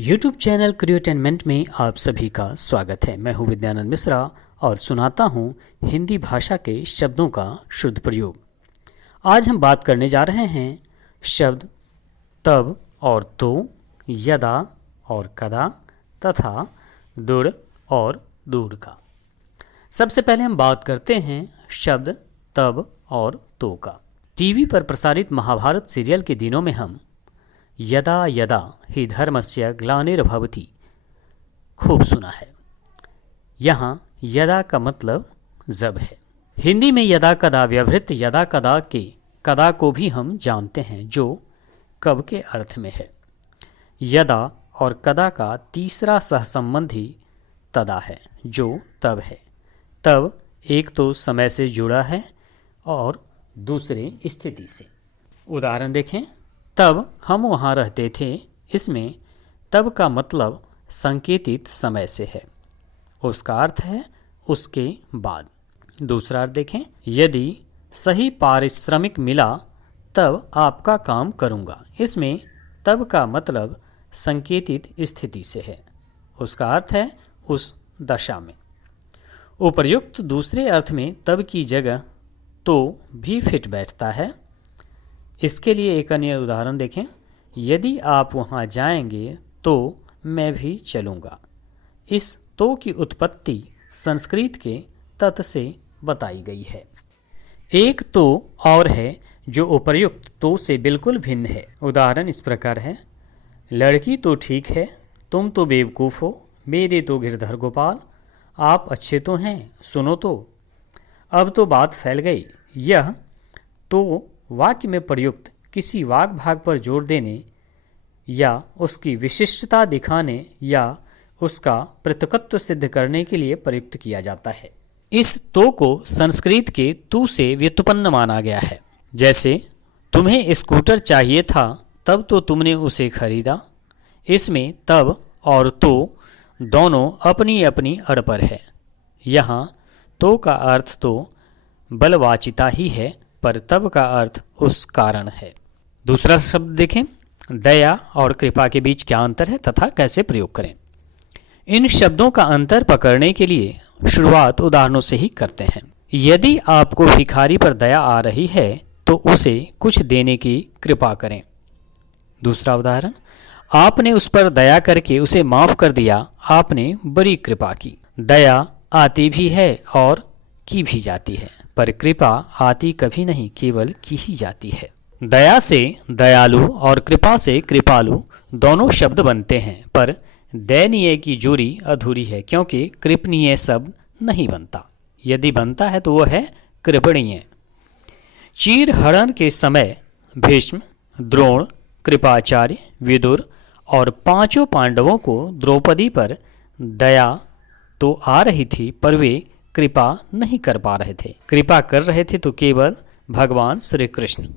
YouTube channel क्रिएटेनमेंट में आप सभी का स्वागत है। मैं हूं विद्यानंद मिश्रा और सुनाता हूं हिंदी भाषा के शब्दों का शुद्ध प्रयोग। आज हम बात करने जा रहे हैं शब्द तब और तो, यदा और कदा तथा दूर और दूर का। सबसे पहले हम बात करते हैं शब्द तब और तो का। टीवी पर प्रसारित महाभारत सीरियल के दिनों में हम यदा यदा हि धर्मस्य ग्लानिर्भवति खूब सुना है। यहाँ यदा का मतलब जब है। हिंदी में यदा कदा व्यवहृत यदा कदा के कदा को भी हम जानते हैं, जो कब के अर्थ में है। यदा और कदा का तीसरा सहसंबंधी तदा है, जो तब है। तब एक तो समय से जुड़ा है और दूसरे स्थिति से। उदाहरण देखें, तब हम वहाँ रहते थे। इसमें तब का मतलब संकेतित समय से है, उसका अर्थ है उसके बाद। दूसरा अर्थ देखें, यदि सही पारिश्रमिक मिला तब आपका काम करूँगा। इसमें तब का मतलब संकेतित स्थिति से है, उसका अर्थ है उस दशा में। उपर्युक्त दूसरे अर्थ में तब की जगह तो भी फिट बैठता है। इसके लिए एक अन्य उदाहरण देखें, यदि आप वहाँ जाएंगे तो मैं भी चलूँगा। इस तो की उत्पत्ति संस्कृत के तत् से बताई गई है। एक तो और है जो उपर्युक्त तो से बिल्कुल भिन्न है। उदाहरण इस प्रकार है, लड़की तो ठीक है, तुम तो बेवकूफ़ हो, मेरे तो गिरधर गोपाल, आप अच्छे तो हैं, सुनो तो। अब तो बात फैल गई। यह तो वाक्य में प्रयुक्त किसी वाक्य भाग पर जोर देने या उसकी विशिष्टता दिखाने या उसका पृथकत्व सिद्ध करने के लिए प्रयुक्त किया जाता है। इस तो को संस्कृत के तू से व्युत्पन्न माना गया है। जैसे तुम्हें स्कूटर चाहिए था तब तो तुमने उसे खरीदा। इसमें तब और तो दोनों अपनी अपनी अड़ पर है। यहाँ तो का अर्थ तो बलवाचिता ही है, पर तब का अर्थ उस कारण है। दूसरा शब्द देखें, दया और कृपा के बीच क्या अंतर है तथा कैसे प्रयोग करें। इन शब्दों का अंतर पकड़ने के लिए शुरुआत उदाहरणों से ही करते हैं। यदि आपको भिखारी पर दया आ रही है तो उसे कुछ देने की कृपा करें। दूसरा उदाहरण, आपने उस पर दया करके उसे माफ कर दिया, आपने बड़ी कृपा की। दया आती भी है और की भी जाती है, पर कृपा आती कभी नहीं, केवल की ही जाती है। दया से दयालु और कृपा से कृपालु दोनों शब्द बनते हैं, पर दयनीय की जोड़ी अधूरी है, क्योंकि कृपणीय शब्द नहीं बनता। यदि बनता है तो वह है कृपणीय। चीर हरण के समय भीष्म, द्रोण, कृपाचार्य, विदुर और पांचों पांडवों को द्रौपदी पर दया तो आ रही थी, पर वे कृपा नहीं कर पा रहे थे। कृपा कर रहे थे तो केवल भगवान श्री कृष्ण।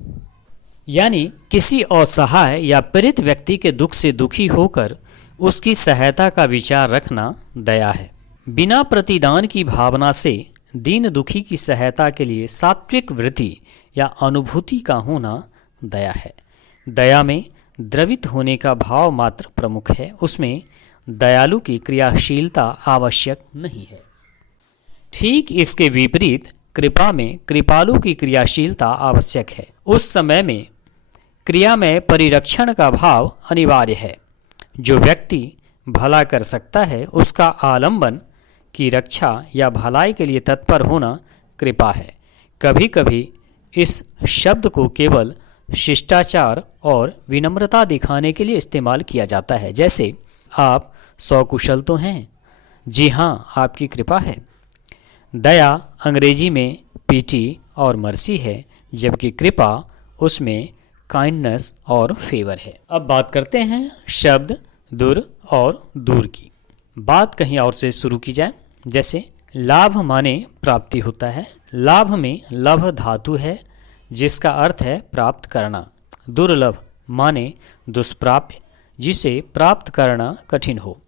यानी किसी असहाय या पीड़ित व्यक्ति के दुख से दुखी होकर उसकी सहायता का विचार रखना दया है। बिना प्रतिदान की भावना से दीन दुखी की सहायता के लिए सात्विक वृत्ति या अनुभूति का होना दया है। दया में द्रवित होने का भाव मात्र प्रमुख है, उसमें दयालु की क्रियाशीलता आवश्यक नहीं है। ठीक इसके विपरीत कृपा में कृपालु की क्रियाशीलता आवश्यक है। उस समय में क्रिया में परिरक्षण का भाव अनिवार्य है। जो व्यक्ति भला कर सकता है उसका आलंबन की रक्षा या भलाई के लिए तत्पर होना कृपा है। कभी कभी इस शब्द को केवल शिष्टाचार और विनम्रता दिखाने के लिए इस्तेमाल किया जाता है। जैसे, आप सकुशल तो हैं? जी हाँ, आपकी कृपा है। दया अंग्रेजी में पीटी और मर्सी है, जबकि कृपा उसमें काइंडनेस और फेवर है। अब बात करते हैं शब्द दूर और दूर की। बात कहीं और से शुरू की जाए। जैसे लाभ माने प्राप्ति होता है। लाभ में लभ धातु है जिसका अर्थ है प्राप्त करना। दुर्लभ माने दुष्प्राप्य, जिसे प्राप्त करना कठिन हो।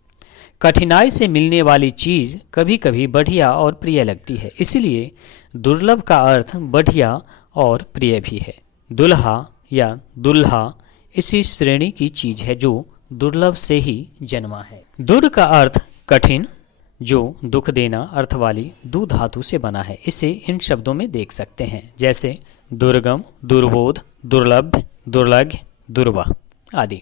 कठिनाई से मिलने वाली चीज़ कभी कभी बढ़िया और प्रिय लगती है, इसलिए दुर्लभ का अर्थ बढ़िया और प्रिय भी है। दुल्हा या दुल्हा इसी श्रेणी की चीज़ है जो दुर्लभ से ही जन्मा है। दुर का अर्थ कठिन, जो दुख देना अर्थ वाली दु धातु से बना है। इसे इन शब्दों में देख सकते हैं, जैसे दुर्गम, दुर्बोध, दुर्लभ, दुर्लभ, दुर्वाह आदि।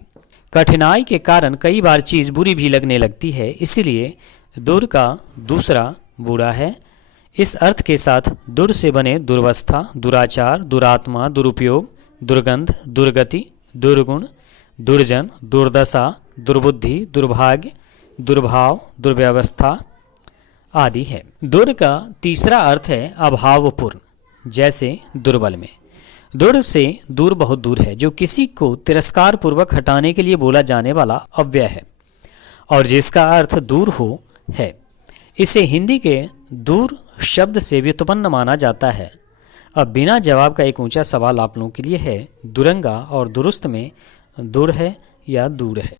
कठिनाई के कारण कई बार चीज बुरी भी लगने लगती है, इसलिए दुर का दूसरा बुरा है। इस अर्थ के साथ दुर से बने दुर्वस्था, दुराचार, दुरात्मा, दुरुपयोग, दुर्गंध, दुर्गति, दुर्गुण, दुर्जन, दुर्दशा, दुर्बुद्धि, दुर्भाग्य, दुर्भाव, दुर्व्यवस्था आदि है। दुर का तीसरा अर्थ है अभावपूर्ण, जैसे दुर्बल में। दुर से दूर बहुत दूर है, जो किसी को तिरस्कार पूर्वक हटाने के लिए बोला जाने वाला अव्यय है और जिसका अर्थ दूर हो है। इसे हिंदी के दूर शब्द से व्युत्पन्न माना जाता है। अब बिना जवाब का एक ऊंचा सवाल आप लोगों के लिए है, दुरंगा और दुरुस्त में दूर है या दूर है?